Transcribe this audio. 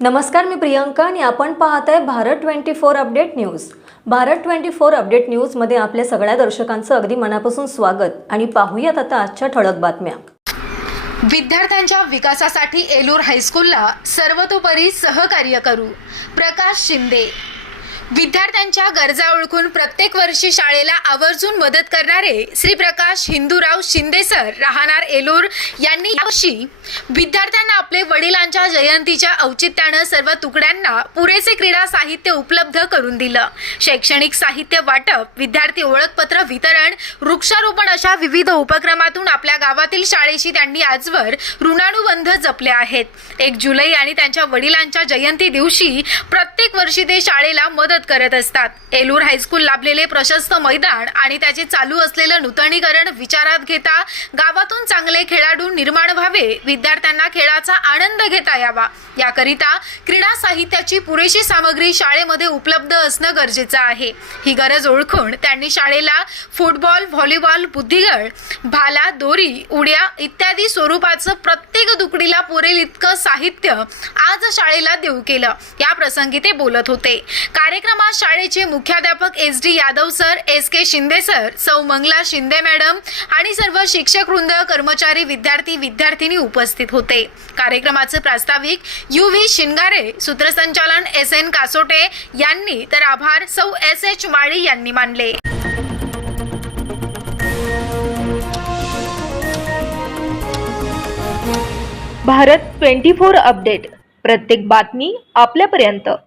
नमस्कार मी प्रियंका आणि आपण पाहत आहे Bharat twenty four update news. Bharat twenty four update न्यूजमध्ये आपल्या सगळ्या दर्शकांचं अगदी मनापासून स्वागत आणि पाहूयात आता आजच्या ठळक बातम्या. विद्यार्थ्यांच्या विकासासाठी एलूर हायस्कूलला सर्वतोपरी सहकार्य करू. प्रकाश शिंदे विद्यार्थ्यांच्या गरजा ओळखून प्रत्येक वर्षी शाळेला आवर्जून मदत करणारे श्री प्रकाश हिंदूराव शिंदे सर राहणार एलूर यांनी यावर्षी विद्यार्थ्यांना आपले वडिलांच्या जयंतीच्या औचित्यानं सर्व तुकड्यांना पुरेसे क्रीडा साहित्य उपलब्ध करून दिलं. शैक्षणिक साहित्य वाटप विद्यार्थी ओळखपत्र वितरण वृक्षारोपण अशा विविध उपक्रमातून आपल्या गावातील शाळेशी त्यांनी आजवर ऋणानुबंध जपले आहेत. एक जुलै आणि त्यांच्या वडिलांच्या जयंती दिवशी प्रत्येक वर्षी ते शाळेला मदत करत असतात. एलूर हायस्कूल लाभलेले प्रशस्त मैदान आणि त्याचे चालू असलेलं नूतनीकरण विचारात घेता गावातून चांगले खेळाडू निर्माण व्हावे विद्यार्थ्यांना खेळाचा आनंद घेता यावा. याकरिता क्रीडा साहित्याची पुरेशी सामग्री शाळेमध्ये उपलब्ध असणं गरजेचं आहे. ही गरज ओळखून त्यांनी शाळेला फुटबॉल व्हॉलीबॉल बुद्धिगळ भाला दोरी उड्या इत्यादी स्वरूपाचं प्रत्येक दुकडीला पुरेल इतकं साहित्य आज शाळेला देऊ केलं. या प्रसंगी ते बोलत होते. कार्यक्रमात शाळेचे मुख्याध्यापक S D Yadav sir S K Shinde sir सौ मंगला शिंदे मॅडम आणि सर्व शिक्षक वृंद कर्मचारी विद्यार्थी विद्यार्थिनी उपस्थित होते. कार्यक्रमाचे प्रास्ताविक यू व्ही शिंगारे सूत्रसंचालन एस एन कासोटे यांनी तर आभार सौ एस एच माळी यांनी मानले. Bharat twenty four update. प्रत्येक बातमी आपल्यापर्यंत.